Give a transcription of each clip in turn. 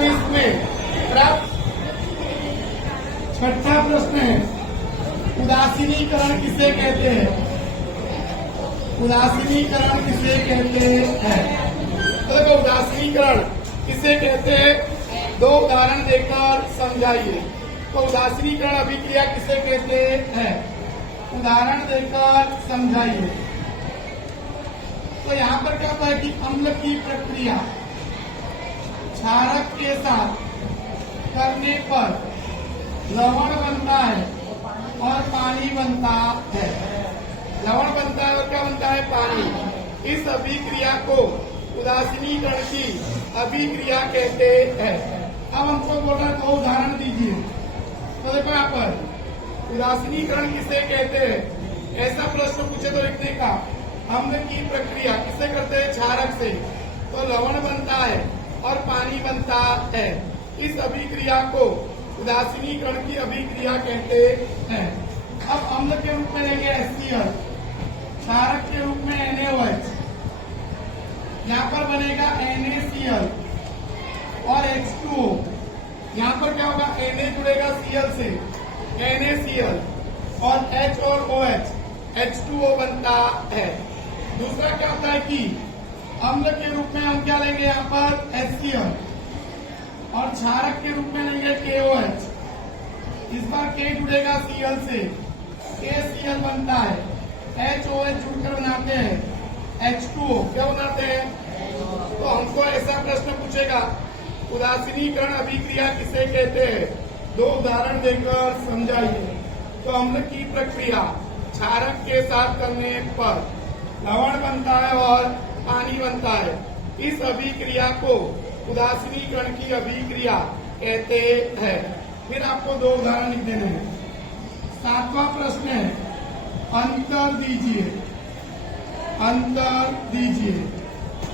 समीकरण इसमें प्राप्त। छठा प्रश्न है, उदासीनीकरण किसे कहते हैं? उदासीनीकरण किसे कहते हैं? तो देखो उदासीनीकरण किसे कहते हैं, दो उदाहरण देकर समझाइए। तो उदासीनीकरण अभिक्रिया किसे कहते हैं, उदाहरण देकर समझाइए। तो यहाँ पर क्या होता है कि अम्ल की प्रक्रिया क्षारक के साथ करने पर लवण बनता है और पानी बनता है। लवण बनता है और क्या बनता है, पानी। इस अभिक्रिया को उदासीनीकरण की अभिक्रिया कहते हैं। अब हमको बोल रहा है दो उदाहरण दीजिए। तो देखो यहाँ पर उदासीनीकरण किसे कहते हैं, ऐसा प्रश्न पूछे तो लिखने का, अम्ल की प्रक्रिया किसे करते हैं, क्षारक से, तो लवण बनता है और पानी बनता है। इस अभिक्रिया को उदासीनीकरण की अभिक्रिया कहते हैं। अब अम्ल के रूप में लेंगे HCl, क्षारक के रूप में NaOH, यहाँ पर बनेगा NaCl और H2O। यहाँ पर क्या होगा, Na जुड़ेगा Cl से, NaCl और H और OH, H2O बनता है। दूसरा क्या होता है कि अम्ल के रूप में हम क्या लेंगे, यहाँ पर HCl और क्षारक के रूप में लेंगे KOH। इस बार K जुड़ेगा Cl से, KCl बनता है, HOH जुड़कर बनाते हैं H2O, क्या बनाते हैं। तो हमको ऐसा प्रश्न पूछेगा, उदासीनीकरण अभिक्रिया किसे कहते हैं, दो उदाहरण देकर समझाइए। तो अम्ल की प्रक्रिया क्षारक के साथ करने पर लवण बनता है और पानी बनता है। इस अभिक्रिया को उदासीनीकरण की अभिक्रिया कहते हैं। फिर आपको दो उदाहरण लिख देने हैं। सातवां प्रश्न है, अंतर दीजिए, अंतर दीजिए।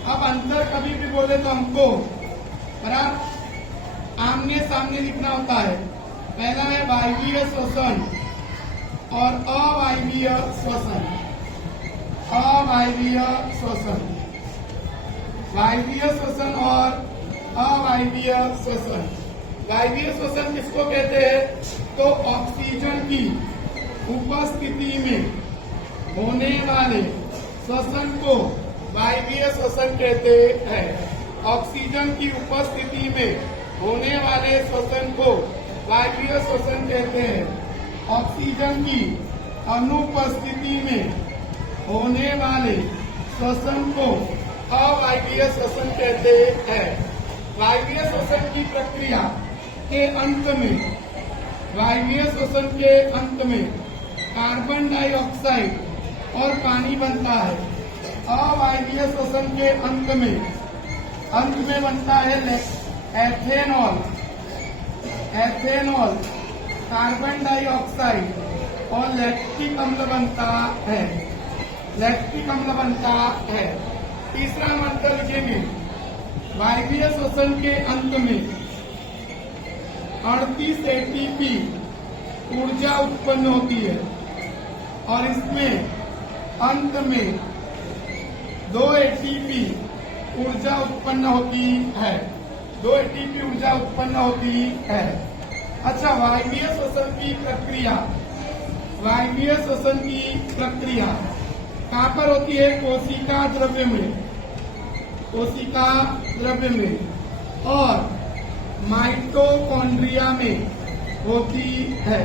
अब अंतर कभी भी बोले तो हमको बराबर आमने सामने लिखना होता है। पहला है वायवीय श्वसन और अवायवीय श्वसन। अवायवीय श्वसन, वायवीय श्वसन और अवायवीय श्वसन। वायवीय श्वसन किसको कहते हैं, तो ऑक्सीजन की उपस्थिति में होने वाले श्वसन को वायवीय श्वसन कहते हैं। ऑक्सीजन की उपस्थिति में होने वाले श्वसन को वायवीय श्वसन कहते हैं। ऑक्सीजन की अनुपस्थिति में होने वाले श्वसन को अवायवीय श्वसन कहते हैं। वायवीय श्वसन की प्रक्रिया के अंत में, वायवीय श्वसन के अंत में कार्बन डाइऑक्साइड और पानी बनता है। अवायवीय श्वसन के अंत में बनता है एथेनॉल, एथेनॉल, कार्बन डाइऑक्साइड और लैक्टिक अम्ल बनता है, लैक्टिक अम्ल बनता है। तीसरा हम अंतर लिखेंगे, वायवीय श्वसन के अंत में 38 ATP ऊर्जा उत्पन्न होती है और इसमें अंत में 2 ATP ऊर्जा उत्पन्न होती है, 2 ATP ऊर्जा उत्पन्न होती है। अच्छा, वायवीय श्वसन की प्रक्रिया, वायवीय श्वसन की प्रक्रिया कहाँ पर होती है, कोशिका द्रव्य में, कोशिका द्रव्य में और माइटोकॉन्ड्रिया में होती है।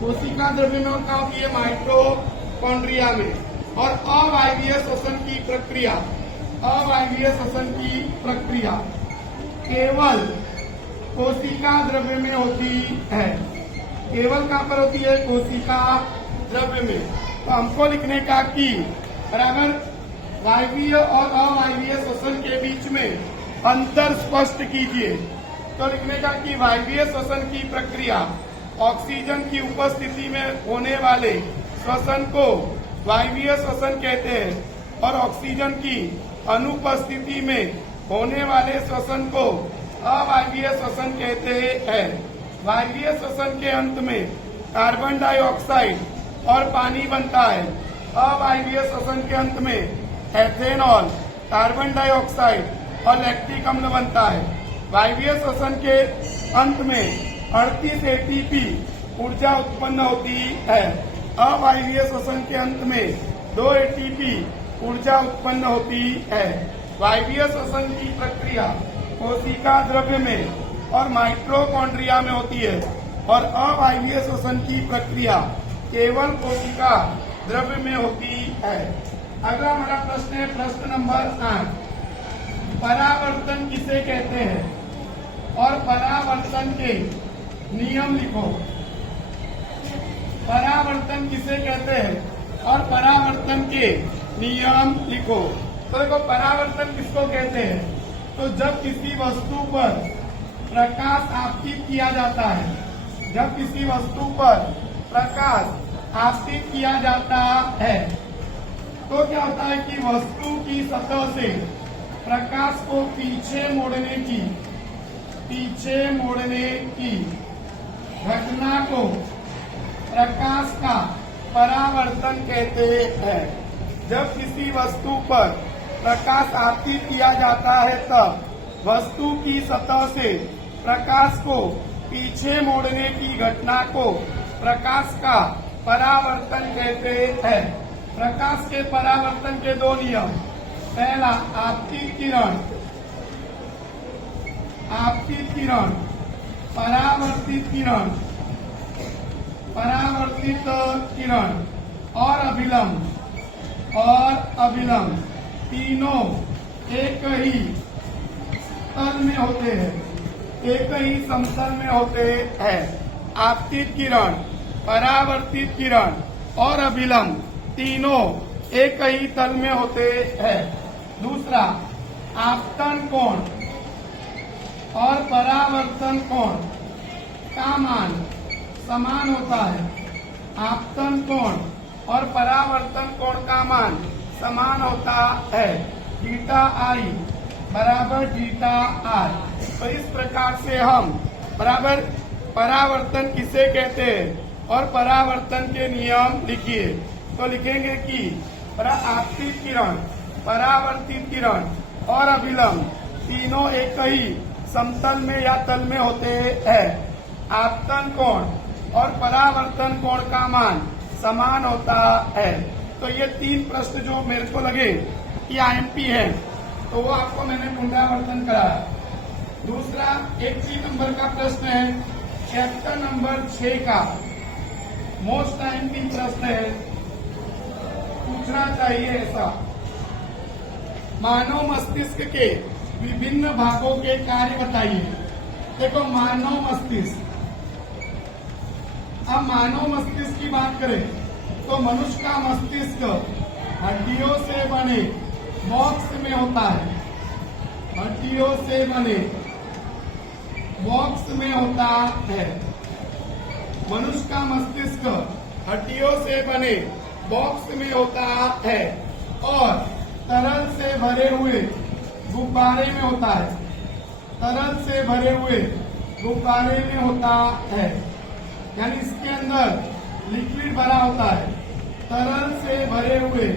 कोशिका द्रव्य में क्या होती है, माइटोकॉन्ड्रिया में। और अवायवीय श्वसन की प्रक्रिया, अवायवीय श्वसन की प्रक्रिया केवल कोशिका द्रव्य में होती है। केवल कहाँ पर होती है, कोशिका द्रव्य में। तो हमको लिखने का कि बराबर वायवीय और अवायवीय श्वसन के बीच में अंतर स्पष्ट कीजिए। तो लिखने का कि वायवीय श्वसन की प्रक्रिया ऑक्सीजन की उपस्थिति में होने वाले श्वसन को वायवीय श्वसन कहते हैं और ऑक्सीजन की अनुपस्थिति में होने वाले श्वसन को अवायवीय श्वसन कहते हैं। वायवीय श्वसन के अंत में कार्बन डाइऑक्साइड और पानी बनता है। अवायवीय श्वसन के अंत में एथेनॉल, कार्बन डाइऑक्साइड और लैक्टिक अम्ल बनता है। वायवीय श्वसन के अंत में 38 एटीपी ऊर्जा उत्पन्न होती है। अवायवीय श्वसन के अंत में 2 एटीपी ऊर्जा उत्पन्न होती है। वायवीय श्वसन की प्रक्रिया कोशिका द्रव्य में और माइटोकॉन्ड्रिया में होती है और अवायवीय श्वसन की प्रक्रिया केवल कोशिका द्रव्य में होती है। अगला हमारा प्रश्न है प्रश्न नंबर 8। परावर्तन किसे कहते हैं और परावर्तन के नियम लिखो। परावर्तन किसे कहते हैं और परावर्तन के नियम लिखो। तो देखो परावर्तन किसको कहते हैं, तो जब किसी वस्तु पर प्रकाश आपतित किया जाता है, जब किसी वस्तु पर प्रकाश आपतित किया जाता है तो क्या होता है कि वस्तु की सतह से प्रकाश को पीछे मोड़ने की घटना को प्रकाश का परावर्तन कहते हैं। जब किसी वस्तु पर प्रकाश आपतित किया जाता है तब वस्तु की सतह से प्रकाश को पीछे मोड़ने की घटना को प्रकाश का परावर्तन कहते हैं। प्रकाश के परावर्तन के 2 नियम। पहला आपतित किरण, परावर्तित किरण और अभिलंब तीनों एक ही तल में होते हैं, एक ही समतल में होते हैं। आपतित किरण, परावर्तित किरण और अभिलंब तीनों एक ही तल में होते हैं। दूसरा, आपतन कोण और परावर्तन कोण का मान समान होता है। आपतन कोण और परावर्तन कोण का मान समान होता है। थीटा आई बराबर थीटा आर। तो इस प्रकार से हम बराबर परावर्तन किसे कहते हैं और परावर्तन के नियम लिखिए। तो लिखेंगे कि आपतित किरण, परावर्तित किरण और अभिलंब तीनों एक ही समतल में या तल में होते हैं। आपतन कोण और परावर्तन कोण का मान समान होता है। तो ये 3 प्रश्न जो मेरे को लगे कि आईएमपी है तो वो आपको मैंने पुनरावर्तन कराया। दूसरा 1 नंबर का प्रश्न है चैप्टर नंबर 6 का मोस्ट आईएमपी प्रश्न है, पूछना चाहिए ऐसा। मानव मस्तिष्क के विभिन्न भागों के कार्य बताइए। देखो मानव मस्तिष्क, अब मानव मस्तिष्क की बात करें तो मनुष्य का मस्तिष्क हड्डियों से बने बॉक्स में होता है। हड्डियों से बने बॉक्स में होता है। मनुष्य का मस्तिष्क हड्डियों से बने बॉक्स में होता है और तरल से भरे हुए गुब्बारे में होता है। तरल से भरे हुए गुब्बारे में होता है, यानी इसके अंदर लिक्विड भरा होता है। तरल से भरे हुए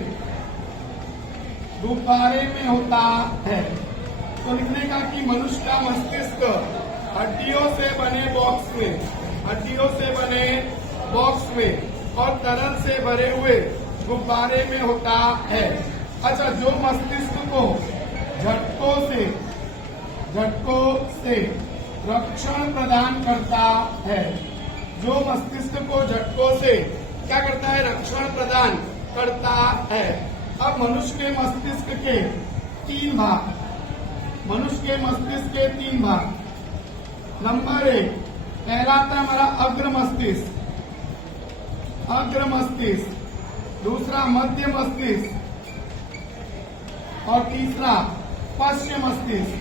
गुब्बारे में होता है। तो लिखने का कि मनुष्य का मस्तिष्क हड्डियों से बने बॉक्स में, हड्डियों से बने बॉक्स में और तरल से भरे हुए गुब्बारे में होता है। अच्छा, जो मस्तिष्क को झटकों से रक्षण प्रदान करता है, जो मस्तिष्क को झटकों से क्या करता है, रक्षण प्रदान करता है। अब मनुष्य के मस्तिष्क के 3 भाग, मनुष्य के मस्तिष्क के 3 भाग। नंबर 1 पहला था हमारा अग्र मस्तिष्क, दूसरा मध्य मस्तिष्क और तीसरा पश्च मस्तिष्क।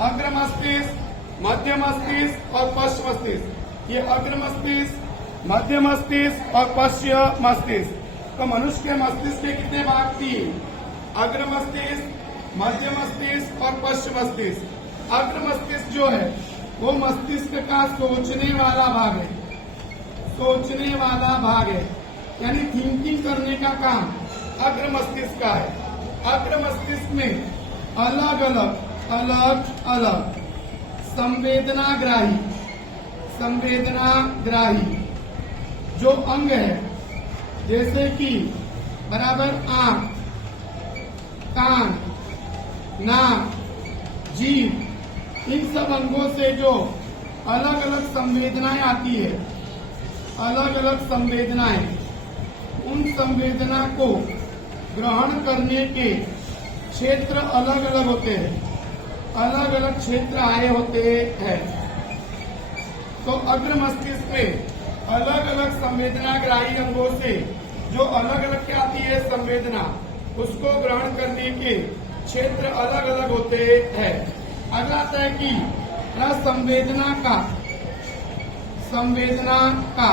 अग्र मस्तिष्क, मध्य मस्तिष्क और पश्च मस्तिष्क। ये अग्र मस्तिष्क, मध्य मस्तिष्क और पश्च मस्तिष्क। तो मनुष्य के मस्तिष्क के कितने भाग? 3, अग्र मस्तिष्क, मध्य मस्तिष्क और पश्च मस्तिष्क। अग्र मस्तिष्क जो है वो मस्तिष्क का सोचने वाला भाग है, सोचने वाला भाग है, यानी थिंकिंग करने का काम अग्र मस्तिष्क का है। अग्र मस्तिष्क में अलग अलग अलग अलग संवेदनाग्राही संवेदनाग्राही जो अंग है, जैसे कि बराबर आंख, कान, नाक, जीभ, इन सब अंगों से जो अलग अलग संवेदनाएं आती है, अलग अलग संवेदनाएं, उन संवेदना को ग्रहण करने के क्षेत्र अलग अलग होते हैं, अलग अलग क्षेत्र आए होते हैं। तो अग्र मस्तिष्क में अलग अलग संवेदनाग्राही अंगों से जो अलग अलग क्या आती है संवेदना, उसको ग्रहण करने के क्षेत्र अलग अलग होते हैं। अगला आता है कि संवेदना का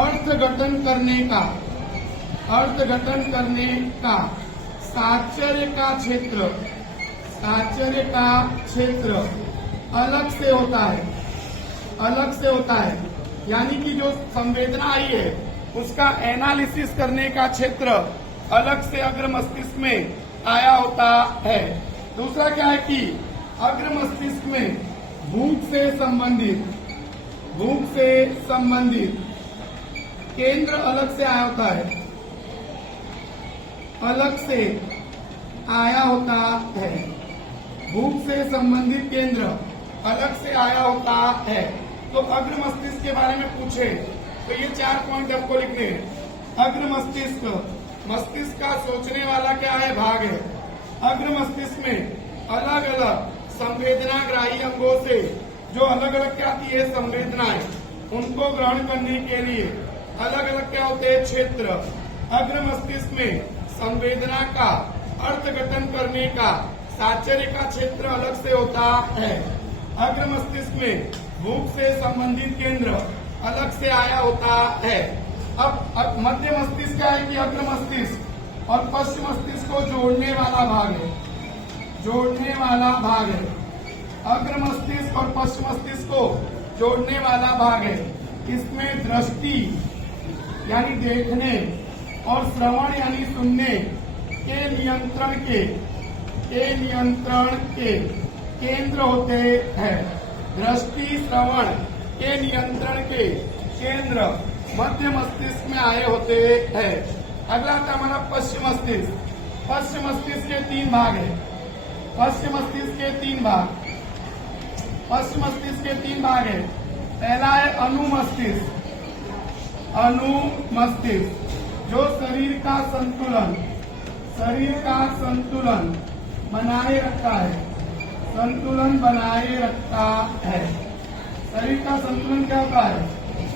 अर्थघटन करने का साचर्य का क्षेत्र अलग से होता है, यानी कि जो संवेदना आई है उसका एनालिसिस करने का क्षेत्र अलग से अग्र मस्तिष्क में आया होता है। दूसरा क्या है कि अग्र मस्तिष्क में भूख से संबंधित केंद्र अलग से आया होता है, भूख से संबंधित केंद्र अलग से आया होता है। तो अग्र मस्तिष्क के बारे में पूछे तो ये 4 पॉइंट आपको लिखने हैं। अग्र मस्तिष्क का सोचने वाला क्या है भाग है। अग्र मस्तिष्क में अलग अलग संवेदनाग्राही अंगों से जो अलग अलग क्या आती है संवेदनाएं, उनको ग्रहण करने के लिए अलग अलग क्या होते हैं क्षेत्र। अग्र मस्तिष्क में संवेदना का अर्थघटन करने का साचर्य का क्षेत्र अलग से होता है। अग्र मस्तिष्क में भूख से संबंधित केंद्र अलग से आया होता है। अब मध्य मस्तिष्क क्या है कि अग्र मस्तिष्क और पश्चिम मस्तिष्क को जोड़ने वाला भाग है, अग्र मस्तिष्क और पश्चिम मस्तिष्क को जोड़ने वाला भाग है। इसमें दृष्टि यानी देखने और श्रवण यानी सुनने के नियंत्रण के केंद्र होते हैं। दृष्टि श्रवण के नियंत्रण के केंद्र मध्य मस्तिष्क में आए होते हैं। अगला था हमारा पश्चिम मस्तिष्क। पश्चिम मस्तिष्क के 3 भाग है। पश्चिम मस्तिष्क के 3 भाग है। पहला है अनुमस्तिष्क जो शरीर का संतुलन बनाए रखता है। शरीर का संतुलन क्या होता है?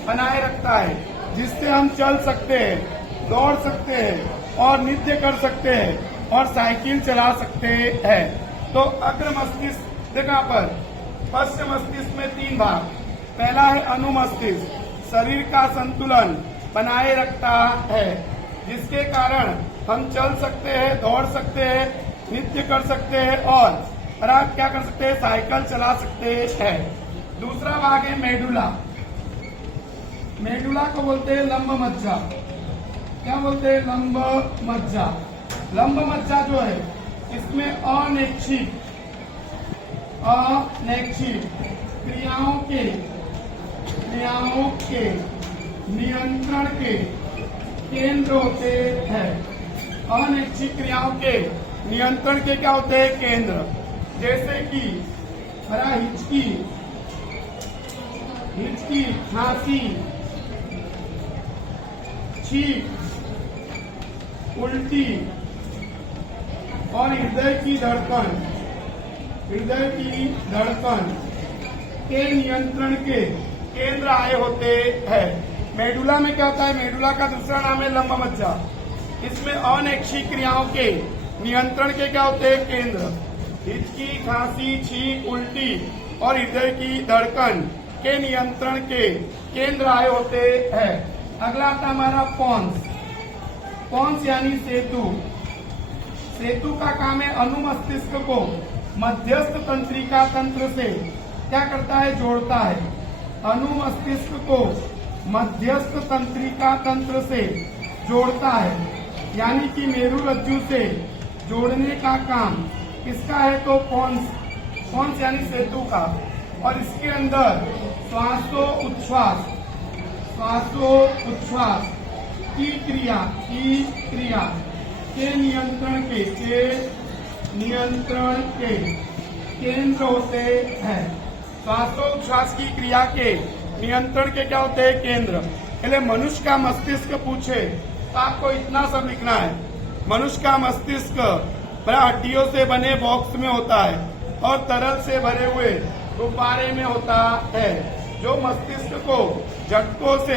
बनाए रखता है, जिससे हम चल सकते हैं, दौड़ सकते हैं और नृत्य कर सकते हैं और साइकिल चला सकते हैं। तो अग्र मस्तिष्क देखा पर पश्चिम मस्तिष्क में 3 भाग। पहला है अनुमस्तिष्क, शरीर का संतुलन बनाए रखता है, जिसके कारण हम चल सकते हैं, दौड़ सकते हैं, नृत्य कर सकते हैं और क्या कर सकते हैं, साइकिल चला सकते हैं। दूसरा भाग है मेडुला। मेडुला को बोलते हैं लंब मज्जा। क्या बोलते हैं? लंब मज्जा। लंब मज्जा जो है इसमें अनैच्छिक क्रियाओं के नियंत्रण के केंद्र होते हैं। अनैच्छिक क्रियाओं के नियंत्रण के क्या होते हैं? केंद्र। जैसे कि हिचकी, खांसी, छींक, उल्टी और हृदय की धड़कन के नियंत्रण के केंद्र आए होते हैं। मेडुला में क्या होता है? मेडुला का दूसरा नाम है लंब मज्जा। इसमें अनैच्छिक क्रियाओं के नियंत्रण के क्या होते हैं? केंद्र। हिचकी, खांसी, छींक, उल्टी और हृदय की धड़कन के नियंत्रण के केंद्र आए होते हैं। अगला आता हमारा पॉन्स यानी सेतु। सेतु का काम है अनुमस्तिष्क को मध्यस्थ तंत्रिका तंत्र से क्या करता है? जोड़ता है। अनुमस्तिष्क को मध्यस्थ तंत्रिका तंत्र से जोड़ता है, यानी कि मेरुरज्जु से जोड़ने का काम किसका है तो पोन्स, पोन्स यानी सेतु का। और इसके अंदर श्वासोच्छ्वास, श्वासोच्छ्वास की क्रिया के नियंत्रण के केंद्र होते हैं। श्वासोच्छ्वास की क्रिया के नियंत्रण के क्या होते हैं? केंद्र। पहले मनुष्य का मस्तिष्क पूछे तो आपको इतना सब लिखना है। मनुष्य का मस्तिष्क बड़ा हड्डियों से बने बॉक्स में होता है और तरल से भरे हुए गुब्बारे में होता है, जो मस्तिष्क को झटकों से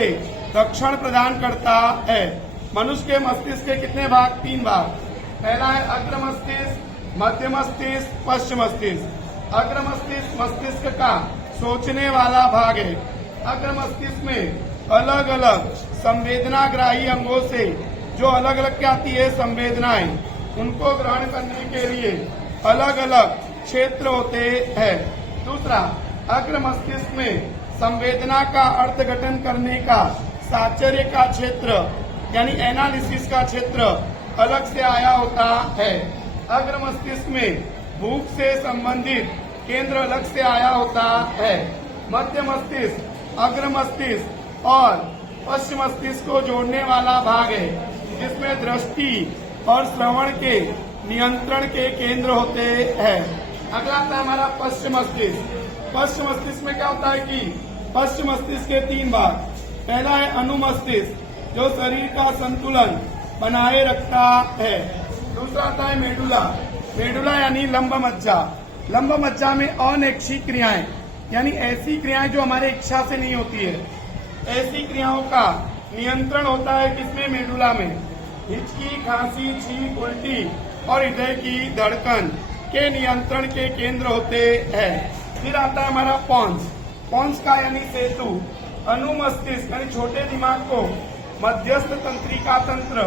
रक्षण प्रदान करता है। मनुष्य के मस्तिष्क के कितने भाग? 3 भाग। पहला है अग्र मस्तिष्क, मध्य मस्तिष्क, पश्चिम मस्तिष्क। अग्र मस्तिष्क मस्तिष्क का सोचने वाला भाग है। अग्र मस्तिष्क में अलग अलग संवेदनाग्राही अंगों से जो अलग अलग क्या आती है? संवेदनाएं, उनको ग्रहण करने के लिए अलग अलग क्षेत्र होते हैं। दूसरा, अग्र मस्तिष्क में संवेदना का अर्थघटन करने का साचर्य का क्षेत्र यानी एनालिसिस का क्षेत्र अलग से आया होता है। अग्र मस्तिष्क में भूख से संबंधित केंद्र अलग से आया होता है। मध्य मस्तिष्क अग्र मस्तिष्क और पश्चिम मस्तिष्क को जोड़ने वाला भाग है, जिसमें दृष्टि और श्रवण के नियंत्रण के केंद्र होते हैं। अगला आता है हमारा पश्चिम मस्तिष्क। पश्चिम मस्तिष्क में क्या होता है कि पश्चिम मस्तिष्क के 3 भाग। पहला है अनुमस्तिष्क, जो शरीर का संतुलन बनाए रखता है। दूसरा आता है मेडुला, मेडुला यानी लंब मज्जा। लंब मज्जा में अनैच्छिक क्रियाएं यानी ऐसी क्रियाएं जो हमारे इच्छा से नहीं होती है, ऐसी क्रियाओं का नियंत्रण होता है किसमें? मेडुला में। हिचकी, खांसी, छींक, उल्टी और हृदय की धड़कन के नियंत्रण के केंद्र होते हैं। फिर आता है हमारा पोन्स, पोन्स का यानी सेतु। अनुमस्तिष्क यानी छोटे दिमाग को मध्यस्थ तंत्रिका तंत्र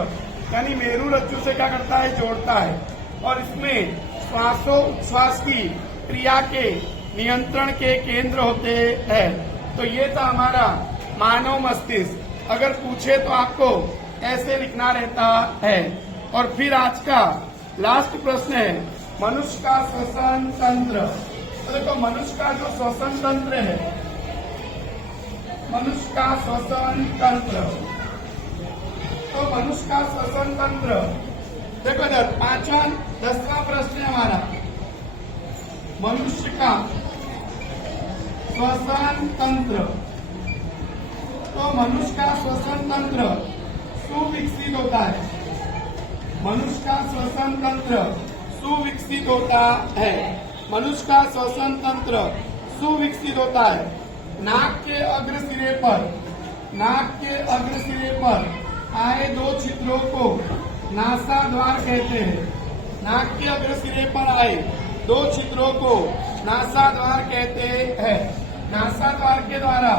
यानी मेरु रज्जु से क्या करता है? जोड़ता है। और इसमें श्वासोच्छ्वास की क्रिया के नियंत्रण के केंद्र होते हैं। तो ये था हमारा मानव मस्तिष्क। अगर पूछे तो आपको ऐसे लिखना रहता है। और फिर आज का लास्ट प्रश्न है मनुष्य का श्वसन तंत्र। तो देखो, मनुष्य का जो श्वसन तंत्र है, मनुष्य का श्वसन तंत्र, तो मनुष्य का श्वसन तंत्र देखो इधर 10वां प्रश्न है हमारा। मनुष्य का श्वसन तंत्र, तो मनुष्य का श्वसन तंत्र सुविकसित होता है। मनुष्य का श्वसन तंत्र सुविकसित होता है। मनुष्य का श्वसन तंत्र सुविकसित होता है। नाक के अग्र सिरे पर, नाक के अग्र सिरे पर आए 2 छिद्रों को नासाद्वार कहते हैं। नाक के अग्र सिरे पर आए 2 छिद्रों को नासाद्वार कहते हैं। नासाद्वार के द्वारा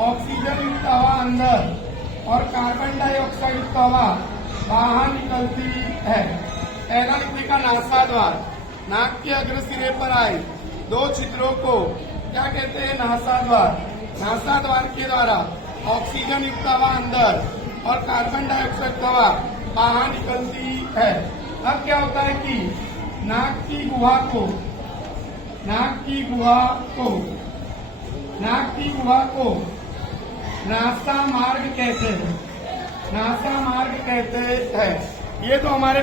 ऑक्सीजन युक्त हवा अंदर और कार्बन डाइऑक्साइड युक्त हवा बाहर निकलती है। पहला लिखने का नासाद्वार, नाक के अग्र सिरे पर आए 2 छिद्रों को क्या कहते हैं? नासाद्वार। नासाद्वार के द्वारा ऑक्सीजन युक्त हवा अंदर और कार्बन डाइऑक्साइड हवा बाहर निकलती है। अब क्या होता है कि नाक की गुहा को नासा मार्ग कहते हैं। नासा मार्ग कहते हैं। ये तो हमारे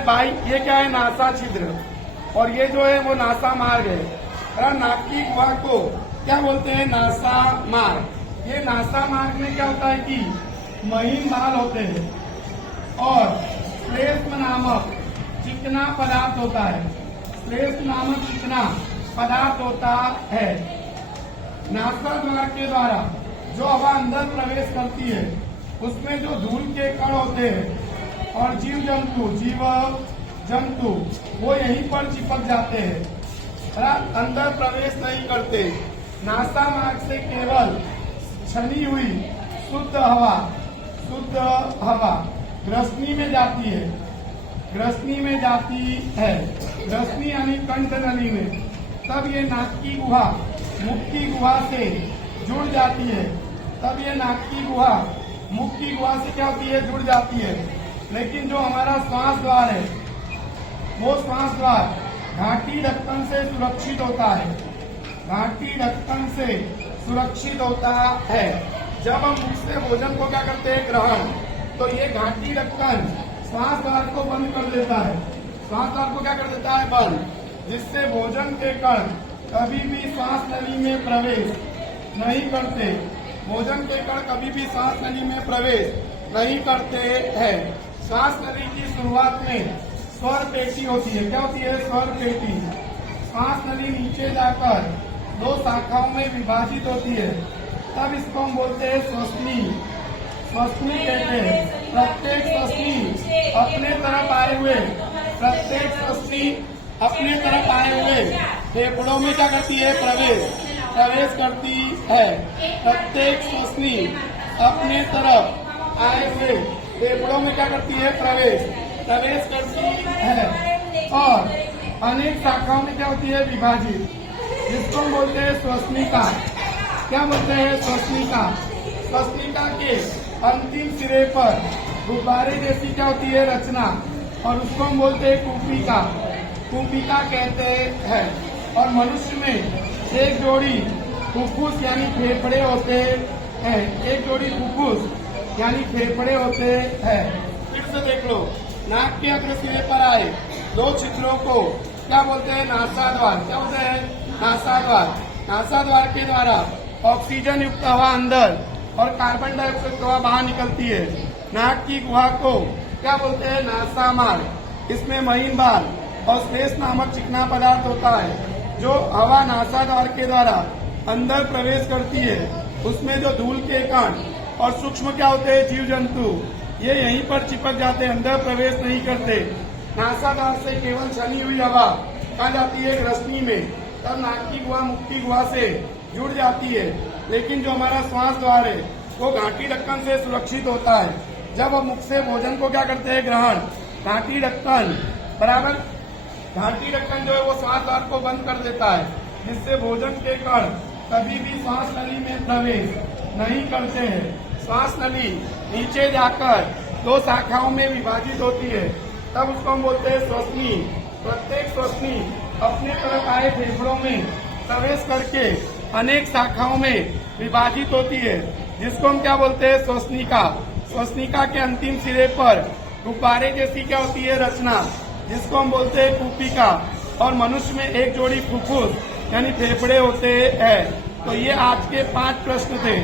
ये क्या है? नासा छिद्र। और ये जो है वो नासा मार्ग है। नाक की गुहा को क्या बोलते हैं? नासा मार्ग। ये नासा मार्ग में क्या होता है कि महीन बाल होते हैं और श्लेष्म नामक चिकना पदार्थ होता है। श्लेष्म नामक चिकना पदार्थ होता है। नासाद्वार के द्वारा जो हवा अंदर प्रवेश करती है, उसमें जो धूल के कण होते हैं और जीव जंतु वो यहीं पर चिपक जाते हैं, अंदर प्रवेश नहीं करते। नासा मार्ग से केवल छनी हुई शुद्ध हवा ग्रसनी में जाती है। ग्रसनी यानी कंठ नली में। तब ये नाक की गुहा मुख की गुहा से जुड़ जाती है। तब ये नाक की गुहा मुख की गुहा से क्या होती है? जुड़ जाती है। लेकिन जो हमारा श्वास द्वार है, वो श्वास द्वार घाटी ढक्कन से सुरक्षित होता है। घाटी ढक्कन से सुरक्षित होता है। जब हम मुख से भोजन को क्या करते हैं, ग्रहण, तो ये घाटी ढक्कन श्वास द्वार को बंद कर देता है। श्वास द्वार को क्या कर देता है, बंद, जिससे भोजन के कण कभी भी श्वास नली में प्रवेश नहीं करते। भोजन के कण कभी भी श्वास नली में प्रवेश नहीं करते हैं। श्वास नली की शुरुआत में स्वर पेटी होती है। क्या होती है, स्वर पेटी। श्वास नली नीचे जाकर दो शाखाओं में विभाजित होती है, तब इसको हम बोलते हैं श्वसनी। श्वसनी कहते हैं। प्रत्येक श्वसनी अपने तरफ आए हुए, प्रत्येक श्वसनी अपने तरफ आए हुए फेफड़ों में क्या करती है, प्रवेश करती है। प्रत्येक श्वसनी अपने तरफ आए हुए फेफड़ों में क्या करती है, प्रवेश करती है और अनेक शाखाओं में क्या होती है, विभाजित, जिसको हम बोलते हैं श्वसनिका। क्या बोलते हैं, श्वसनिका। श्वसनिका के अंतिम सिरे पर गुब्बारे जैसी क्या होती है, रचना, और उसको हम बोलते हैं कूपिका। कूपिका कहते हैं। और मनुष्य में एक जोड़ी फुफ्फुस यानी फेफड़े होते हैं। एक जोड़ी फुफ्फुस यानी फेफड़े होते हैं। फिर से देख लो, नाक के अग्र सिरे पर आए दो छिद्रों को क्या बोलते हैं, नासाद्वार। क्या बोलते हैं, नासाद्वार। नासाद्वार के द्वारा ऑक्सीजन युक्त हवा अंदर और कार्बन डाइऑक्साइड हवा बाहर निकलती है। नाक की गुहा को क्या बोलते हैं, नासामार्ग। इसमें महीन बाल और श्लेष नामक चिकना पदार्थ होता है, जो हवा नासाद्वार के द्वारा अंदर प्रवेश करती है। उसमें जो धूल के कण और सूक्ष्म क्या होते हैं, जीव जंतु, ये यहीं पर चिपक जाते हैं, अंदर प्रवेश नहीं करते। नासाद्वार से केवल छनी हुई हवा कहाँ जाती है, रश्मि में, तब नाक की गुहा मुख की गुहा से जुड़ जाती है। लेकिन जो हमारा श्वास द्वार है वो घाटी ढक्कन से सुरक्षित होता है। जब हम मुख से भोजन को क्या करते हैं, ग्रहण, घाटी ढक्कन बराबर, घाटी ढक्कन जो है वो श्वास द्वार को बंद कर देता है, जिससे भोजन के कण कभी भी श्वास नली में प्रवेश नहीं करते हैं। श्वास नली नीचे जाकर दो शाखाओं में विभाजित होती है, तब उसको हम बोलते हैं श्वसनी। प्रत्येक श्वसनी अपने तरफ आए फेफड़ों में प्रवेश करके अनेक शाखाओं में विभाजित होती है, जिसको हम क्या बोलते हैं, श्वसनिका। श्वसनिका के अंतिम सिरे पर गुब्बारे जैसी क्या होती है, रचना, जिसको हम बोलते हैं कूपिका। और मनुष्य में एक जोड़ी फुफ्फुस यानी फेफड़े होते हैं। तो ये आज के 5 प्रश्न थे।